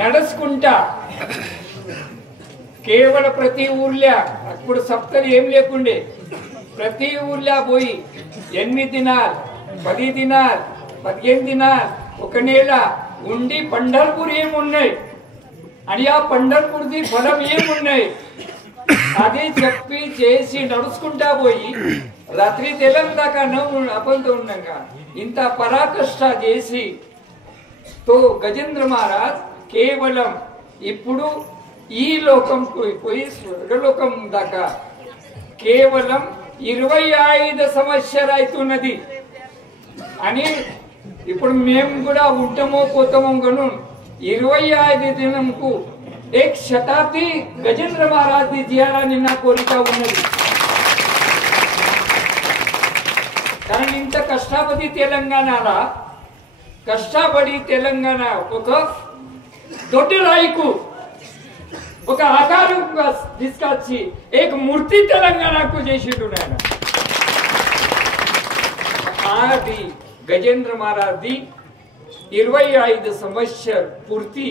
నడుచుకుంటా కేవలం ప్రతి ఊర్లో అప్పుడు సప్తలు ఏం లేకుండే ప్రతి ఊర్లో పోయి 8 దినాలు 10 దినాలు 15 దినాలు ఒక నెల ఉండి పండర్పూర్ ఏమున్నాయి అని ఆ పండర్పూర్ది ఫలం ఏమున్నాయి అది చెప్పి చేసి నడుచుకుంటా పోయి రాత్రి తెలంగాణ అపంతో ఉండగా ఇంత పరాకష్ట చేసి తో గజేంద్ర మహారాజ్ కేవలం ఇప్పుడు ఈ లోకం పోయి స్వర్గలోకం దాకా కేవలం 25 సంవత్సరాలు అవుతున్నది అని ఇప్పుడు మేము కూడా ఉంటామో పోతామో గను 25 దినంకు 1 శతాబ్ది గజేంద్ర మహారాజ్ చేయాలని నా కోరిక ఉన్నది. కానీ ఇంత కష్టపడి తెలంగాణలో కష్టపడి తెలంగాణ ఒక దొడ్డి రాయికు ఒక ఆకారంగా తీసుకొచ్చి ఏక మూర్తి తెలంగాణకు చేసిండు నాయన. అది గజేంద్ర మహారాజ్ది 25 సంవత్సరాలు పూర్తి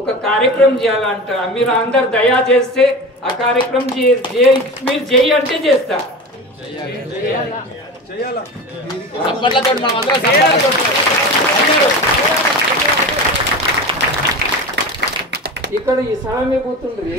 ఒక కార్యక్రమం చేయాలంట. మీరు అందరు దయా చేస్తే ఆ కార్యక్రమం మీరు చేయి అంటే చేస్తా. ఇక్కడ ఈ సలమే పోతుండ్రి